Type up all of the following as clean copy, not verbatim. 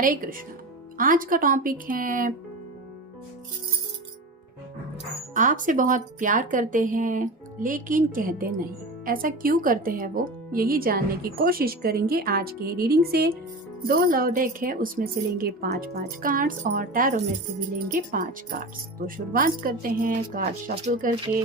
हरे कृष्णा। आज का टॉपिक है आपसे बहुत प्यार करते हैं लेकिन कहते नहीं। ऐसा क्यों करते हैं वो, यही जानने की कोशिश करेंगे आज के रीडिंग से। 2 लव डेक है, उसमें से लेंगे 5-5 कार्ड्स और टैरो में से भी लेंगे 5 कार्ड्स। तो शुरुआत करते हैं कार्ड शफल करके।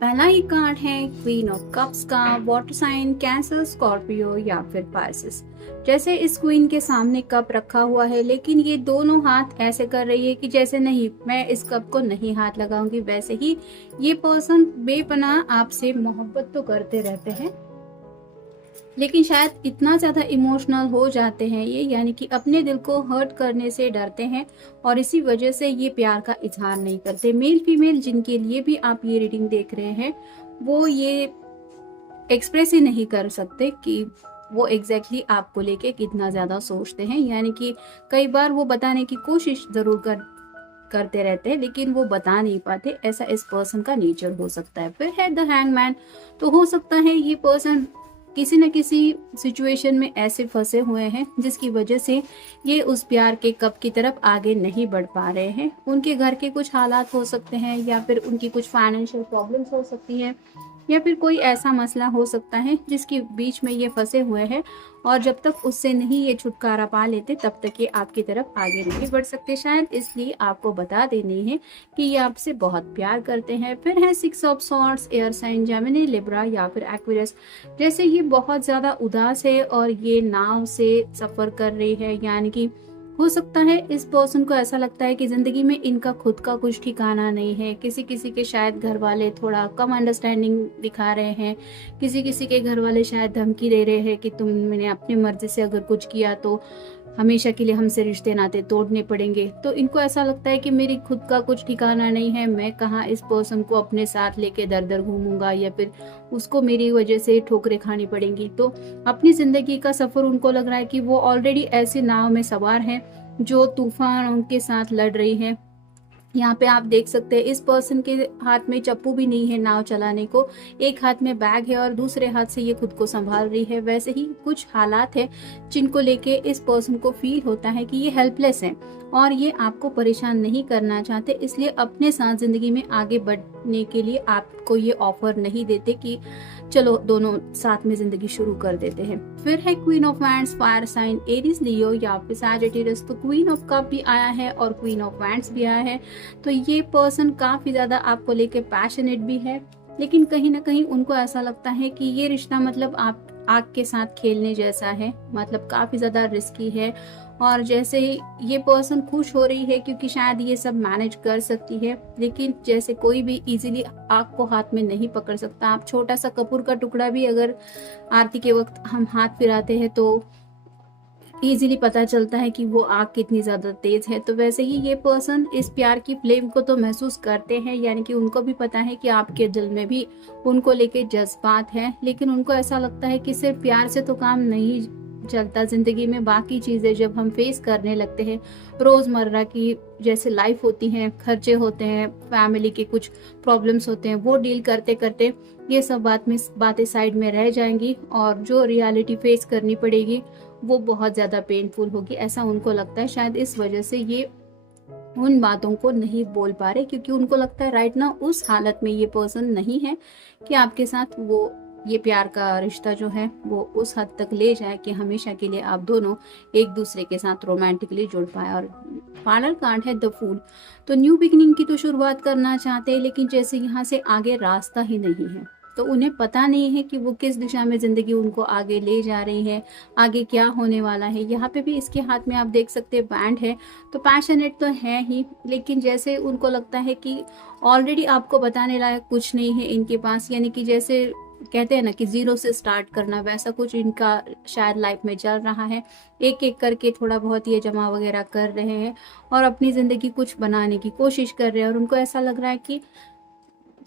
पहला ही कार्ड है क्वीन ऑफ कप्स का, वाटर साइन कैंसर, स्कॉर्पियो या फिर पाइसेस। जैसे इस क्वीन के सामने कप रखा हुआ है, लेकिन ये दोनों हाथ ऐसे कर रही है कि जैसे नहीं, मैं इस कप को नहीं हाथ लगाऊंगी। वैसे ही ये पर्सन बेपनाह आपसे मोहब्बत तो करते रहते हैं, लेकिन शायद इतना ज्यादा इमोशनल हो जाते हैं ये, यानी कि अपने दिल को हर्ट करने से डरते हैं और इसी वजह से ये प्यार का इजहार नहीं करते। मेल फीमेल जिनके लिए भी आप ये रीडिंग देख रहे हैं, वो ये एक्सप्रेस ही नहीं कर सकते कि वो एग्जैक्टली आपको लेके कितना ज्यादा सोचते हैं। यानी कि कई बार वो बताने की कोशिश जरूर करते रहते हैं, लेकिन वो बता नहीं पाते। ऐसा इस पर्सन का नेचर हो सकता है। फिर है द हैंगमैन। तो हो सकता है ये पर्सन किसी न किसी सिचुएशन में ऐसे फंसे हुए हैं जिसकी वजह से ये उस प्यार के कप की तरफ आगे नहीं बढ़ पा रहे हैं। उनके घर के कुछ हालात हो सकते हैं, या फिर उनकी कुछ फाइनेंशियल प्रॉब्लम्स हो सकती है, या फिर कोई ऐसा मसला हो सकता है जिसके बीच में ये फंसे हुए हैं, और जब तक उससे नहीं ये छुटकारा पा लेते तब तक ये आपकी तरफ आगे नहीं बढ़ सकते। शायद इसलिए आपको बता देनी है कि ये आपसे बहुत प्यार करते हैं। फिर है 6 of swords, air sign Gemini, Libra या फिर एक्वेरियस। जैसे ये बहुत ज्यादा उदास है और ये नाव से सफर कर रही है, यानी कि हो सकता है इस पर्सन को ऐसा लगता है कि जिंदगी में इनका खुद का कुछ ठिकाना नहीं है। किसी किसी के शायद घर वाले थोड़ा कम अंडरस्टैंडिंग दिखा रहे हैं, किसी किसी के घर वाले शायद धमकी दे रहे हैं कि तुमने अपनी मर्जी से अगर कुछ किया तो हमेशा के लिए हमसे रिश्ते नाते तोड़ने पड़ेंगे। तो इनको ऐसा लगता है कि मेरी खुद का कुछ ठिकाना नहीं है, मैं कहाँ इस पर्सन को अपने साथ लेके दर दर घूमूंगा, या फिर उसको मेरी वजह से ठोकरें खानी पड़ेंगी। तो अपनी जिंदगी का सफर उनको लग रहा है कि वो ऑलरेडी ऐसी नाव में सवार हैं जो तूफान उनके साथ लड़ रही है। यहाँ पे आप देख सकते हैं इस पर्सन के हाथ में चप्पू भी नहीं है नाव चलाने को, एक हाथ में बैग है और दूसरे हाथ से ये खुद को संभाल रही है। वैसे ही कुछ हालात है जिनको लेके इस पर्सन को फील होता है कि ये हेल्पलेस है और ये आपको परेशान नहीं करना चाहते, इसलिए अपने साथ जिंदगी में आगे बढ़ने के लिए आपको ये ऑफर नहीं देते कि चलो दोनों साथ में जिंदगी शुरू कर देते हैं। फिर है queen of wands, fire sign Aries, Leo या फिर सैजिटेरियस। तो क्वीन ऑफ कप भी आया है और क्वीन ऑफ वैंड्स भी आया है। तो ये पर्सन काफी ज्यादा आपको लेके पैशनेट भी है, लेकिन कहीं ना कहीं उनको ऐसा लगता है कि ये रिश्ता मतलब आप आग के साथ खेलने जैसा है, मतलब काफी ज्यादा रिस्की है। और जैसे ये पर्सन खुश हो रही है क्योंकि शायद ये सब मैनेज कर सकती है, लेकिन जैसे कोई भी इजीली आग को हाथ में नहीं पकड़ सकता। आप छोटा सा कपूर का टुकड़ा भी अगर आरती के वक्त हम हाथ फिराते हैं तो इजीली पता चलता है कि वो आग कितनी ज्यादा तेज है। तो वैसे ही ये पर्सन इस प्यार की फ्लेम को तो महसूस करते हैं, यानी कि उनको भी पता है कि आपके दिल में भी उनको लेके जज्बात है, लेकिन उनको ऐसा लगता है कि सिर्फ प्यार से तो काम नहीं चलता ज़िंदगी में बाकी चीज़ें जब हम फेस करने लगते हैं, रोज़मर्रा की जैसे लाइफ होती हैं, खर्चे होते हैं, फैमिली के कुछ प्रॉब्लम्स होते हैं, वो डील करते करते ये सब बातें साइड में रह जाएंगी और जो रियलिटी फेस करनी पड़ेगी वो बहुत ज़्यादा पेनफुल होगी, ऐसा उनको लगता है। शायद इस वजह से ये उन बातों को नहीं बोल पा रहे, क्योंकि उनको लगता है राइट ना उस हालत में ये पर्सन नहीं है कि आपके साथ वो ये प्यार का रिश्ता जो है वो उस हद तक ले जाए कि हमेशा के लिए आप दोनों एक दूसरे के साथ रोमांटिकली जुड़ पाए। और फाइनल कार्ड है द फूल। तो न्यू बिगिनिंग की तो शुरुआत करना चाहते हैं, लेकिन जैसे यहाँ से आगे रास्ता ही नहीं है, तो उन्हें पता नहीं है कि वो किस दिशा में जिंदगी उनको आगे ले जा रही है, आगे क्या होने वाला है। यहाँ पे भी इसके हाथ में आप देख सकते हैं बैंड है, तो पैशनेट तो है ही, लेकिन जैसे उनको लगता है कि ऑलरेडी आपको बताने लायक कुछ नहीं है इनके पास, यानी कि जैसे कहते हैं ना कि जीरो से स्टार्ट करना, वैसा कुछ इनका शायद लाइफ में चल रहा है। एक एक करके थोड़ा बहुत ये जमा वगैरह कर रहे हैं और अपनी ज़िंदगी कुछ बनाने की कोशिश कर रहे हैं, और उनको ऐसा लग रहा है कि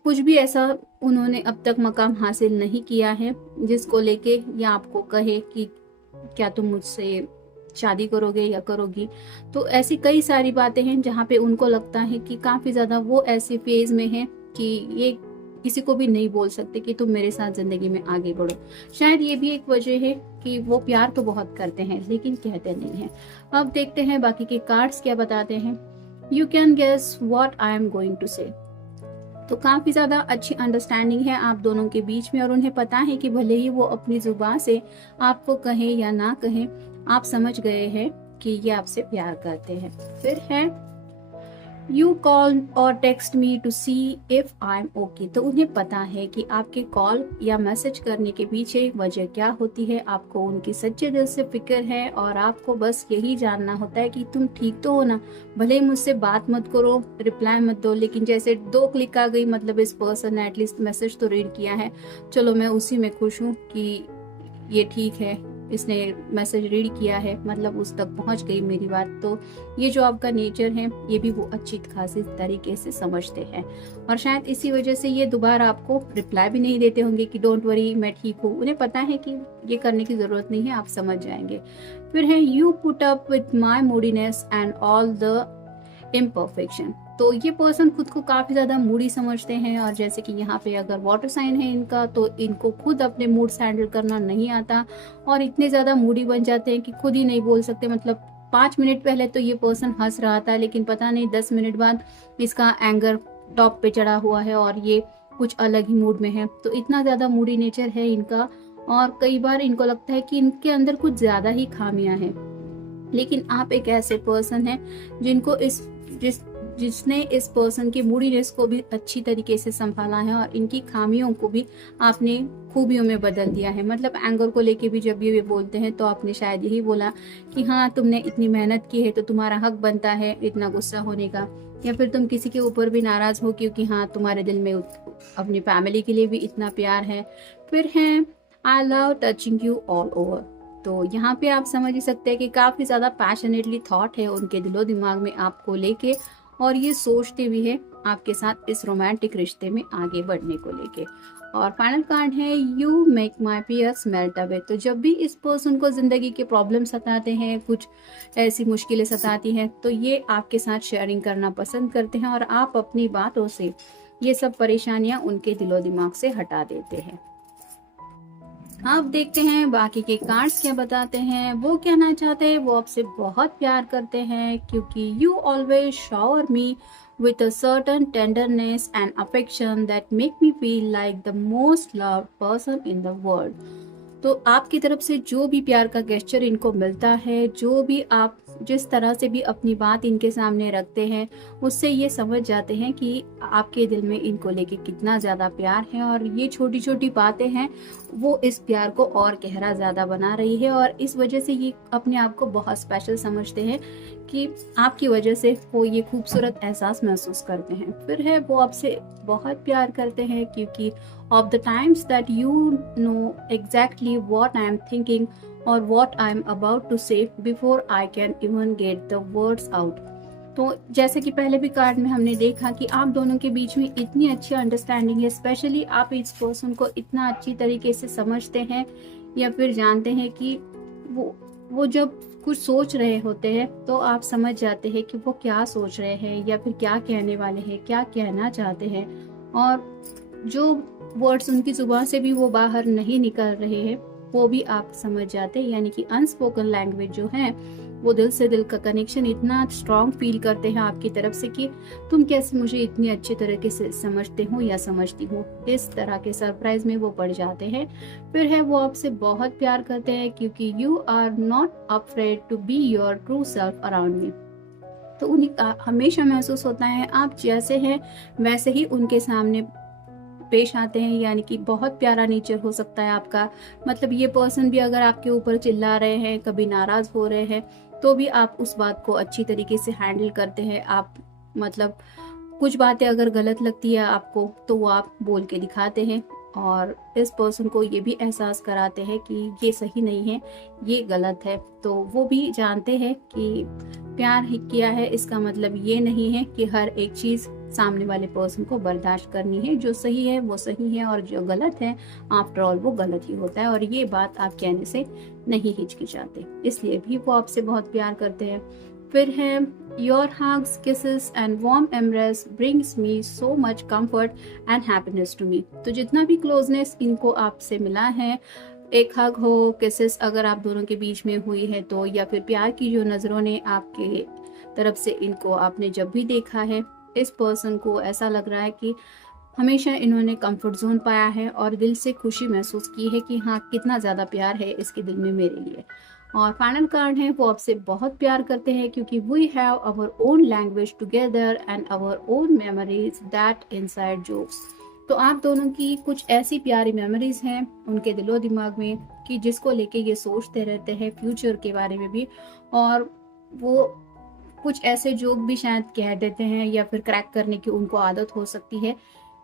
कुछ भी ऐसा उन्होंने अब तक मकाम हासिल नहीं किया है जिसको लेके या आपको कहे कि क्या तुम मुझसे शादी करोगे या करोगी। तो ऐसी कई सारी बातें हैं जहाँ पे उनको लगता है कि काफ़ी ज़्यादा वो ऐसे फेज में है कि ये किसी को भी नहीं बोल सकते कि तुम मेरे साथ ज़िंदगी में आगे बढ़ो। शायद ये भी एक वजह है कि वो प्यार तो बहुत करते हैं लेकिन कहते नहीं हैं। अब देखते हैं बाकी के कार्ड्स क्या बताते हैं। You can guess what I am going to say. तो काफ़ी ज़्यादा अच्छी अंडरस्टैंडिंग है आप दोनों के बीच में, और उन्हें पता है कि भले ही वो अपनी ज़ुबान से आपको कहें या ना कहें, आप समझ गए हैं कि ये आपसे प्यार करते हैं। फिर है यू कॉल और text me to see if I am okay. तो उन्हें पता है कि आपके कॉल या मैसेज करने के पीछे वजह क्या होती है, आपको उनकी सच्चे दिल से फिक्र है और आपको बस यही जानना होता है कि तुम ठीक तो हो ना। भले ही मुझसे बात मत करो, रिप्लाई मत दो, लेकिन जैसे 2 क्लिक आ गई, मतलब इस पर्सन ने एटलीस्ट मैसेज तो रीड किया है, चलो मैं उसी में खुश हूँ कि ये ठीक है, इसने मैसेज रीड किया है, मतलब उस तक पहुंच गई मेरी बात। तो ये जो आपका नेचर है ये भी वो अच्छी खासी तरीके से समझते हैं, और शायद इसी वजह से ये दोबारा आपको रिप्लाई भी नहीं देते होंगे कि डोंट वरी मैं ठीक हूँ। उन्हें पता है कि ये करने की ज़रूरत नहीं है, आप समझ जाएंगे। फिर है you put up with my मूडीनेस and all the imperfection. तो ये पर्सन खुद को काफ़ी ज़्यादा मूडी समझते हैं, और जैसे कि यहाँ पे अगर वाटर साइन है इनका, तो इनको खुद अपने मूड हैंडल करना नहीं आता और इतने ज़्यादा मूडी बन जाते हैं कि खुद ही नहीं बोल सकते। मतलब 5 मिनट पहले तो ये पर्सन हंस रहा था, लेकिन पता नहीं 10 मिनट बाद इसका एंगर टॉप पे चढ़ा हुआ है और ये कुछ अलग ही मूड में है। तो इतना ज़्यादा मूडी नेचर है इनका, और कई बार इनको लगता है कि इनके अंदर कुछ ज़्यादा ही खामियां हैं। लेकिन आप एक ऐसे पर्सन हैं जिनको जिसने इस पर्सन की मूडीनेस को भी अच्छी तरीके से संभाला है और इनकी खामियों को भी आपने खूबियों में बदल दिया है। मतलब एंगर को लेके भी जब ये बोलते हैं तो आपने शायद यही बोला कि हाँ तुमने इतनी मेहनत की है तो तुम्हारा हक बनता है इतना गुस्सा होने का, या फिर तुम किसी के ऊपर भी नाराज हो क्योंकि हाँ तुम्हारे दिल में अपनी फैमिली के लिए भी इतना प्यार है। फिर है I love touching you all over. तो यहाँ पे आप समझ ही सकते हैं कि काफ़ी ज़्यादा पैशनेटली थॉट है उनके दिलो दिमाग में आपको लेके, और ये सोचते भी है आपके साथ इस रोमांटिक रिश्ते में आगे बढ़ने को लेके। और फाइनल कार्ड है you make my fears melt away. तो जब भी इस पर्सन को ज़िंदगी के प्रॉब्लम सताते हैं, कुछ ऐसी मुश्किलें सताती हैं, तो ये आपके साथ शेयरिंग करना पसंद करते हैं और आप अपनी बातों से ये सब परेशानियां उनके दिलो दिमाग से हटा देते हैं। अब देखते हैं बाकी के कार्ड्स क्या बताते हैं। वो कहना चाहते हैं वो आपसे बहुत प्यार करते हैं क्योंकि you always shower me with a certain tenderness and affection that make me feel like the most loved person in the world। तो आपकी तरफ से जो भी प्यार का गेस्चर इनको मिलता है, जो भी आप जिस तरह से भी अपनी बात इनके सामने रखते हैं, उससे ये समझ जाते हैं कि आपके दिल में इनको लेके कितना ज़्यादा प्यार है, और ये छोटी छोटी बातें हैं वो इस प्यार को और गहरा ज़्यादा बना रही है, और इस वजह से ये अपने आप को बहुत स्पेशल समझते हैं कि आपकी वजह से वो ये खूबसूरत एहसास महसूस करते हैं। फिर है वो आपसे बहुत प्यार करते हैं क्योंकि of the times that you know exactly what I am thinking or what I am about to say before I can even get the words out। तो जैसे कि पहले भी कार्ड में हमने देखा कि आप दोनों के बीच में इतनी अच्छी अंडरस्टैंडिंग है, स्पेशली आप इस पर्सन को इतना अच्छी तरीके से समझते हैं या फिर जानते हैं कि वो जब कुछ सोच रहे होते हैं तो आप समझ जाते हैं कि वो क्या सोच रहे हैं या फिर क्या कहने वाले हैं, क्या कहना चाहते हैं। और जो वर्ड्स उनकी जुबान से भी वो बाहर नहीं निकल रहे हैं वो भी आप समझ जाते हैं। यानी कि अनस्पोकन लैंग्वेज जो है वो दिल से दिल का कनेक्शन इतना स्ट्रॉन्ग फील करते हैं आपकी तरफ से कि तुम कैसे मुझे इतनी अच्छी तरीके से समझते हो या समझती हो, इस तरह के सरप्राइज में वो पड़ जाते हैं। फिर है वो आपसे बहुत प्यार करते हैं क्योंकि you are not afraid to be your true self around me. तो उन्हें हमेशा महसूस होता है आप जैसे हैं वैसे ही उनके सामने पेश आते हैं। यानी कि बहुत प्यारा नेचर हो सकता है आपका, मतलब ये पर्सन भी अगर आपके ऊपर चिल्ला रहे हैं, कभी नाराज हो रहे हैं, तो भी आप उस बात को अच्छी तरीके से हैंडल करते हैं। आप मतलब कुछ बातें अगर गलत लगती है आपको तो वो आप बोल के दिखाते हैं और इस पर्सन को ये भी एहसास कराते हैं कि ये सही नहीं है, ये गलत है। तो वो भी जानते हैं कि प्यार ही किया है इसका मतलब ये नहीं है कि हर एक चीज सामने वाले पर्सन को बर्दाश्त करनी है। जो सही है वो सही है और जो गलत है आफ्टर ऑल वो गलत ही होता है। और ये बात आप कहने से नहीं हिचकिचाते, इसलिए भी वो आपसे बहुत प्यार करते हैं। फिर है your hugs, kisses and warm embrace brings me so much comfort and happiness to me. तो जितना भी क्लोजनेस इनको आपसे मिला है, एक हग हो, किसेस अगर आप दोनों के बीच में हुई है तो, या फिर प्यार की जो नजरों ने आपके तरफ से इनको आपने जब भी देखा है, इस पर्सन को ऐसा लग रहा है कि हमेशा इन्होंने कंफर्ट जोन पाया है और दिल से खुशी महसूस की है कि हाँ कितना ज़्यादा प्यार है इसके दिल में मेरे लिए। और फाइनल कार्ड है वो आपसे बहुत प्यार करते हैं क्योंकि we have our own language together and our own memories that inside jokes. तो आप दोनों की कुछ ऐसी प्यारी मेमोरीज हैं उनके दिलो दिमाग में कि जिसको लेके ये सोचते रहते हैं फ्यूचर के बारे में भी। और वो कुछ ऐसे जोक भी शायद कह देते हैं या फिर क्रैक करने की उनको आदत हो सकती है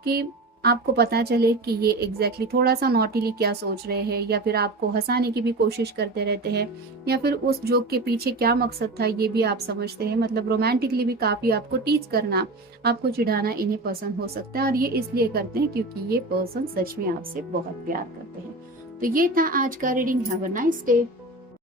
कि आपको पता चले कि ये एग्जैक्टली थोड़ा सा नॉटीली क्या सोच रहे हैं, या फिर आपको हंसाने की भी कोशिश करते रहते हैं, या फिर उस जोक के पीछे क्या मकसद था ये भी आप समझते हैं। मतलब रोमांटिकली भी काफी आपको टीच करना, आपको चिढ़ाना इन्हें पसंद हो सकता है। और ये इसलिए करते हैं क्योंकि ये पर्सन सच में आपसे बहुत प्यार करते हैं। तो ये था आज का reading. Have a nice day.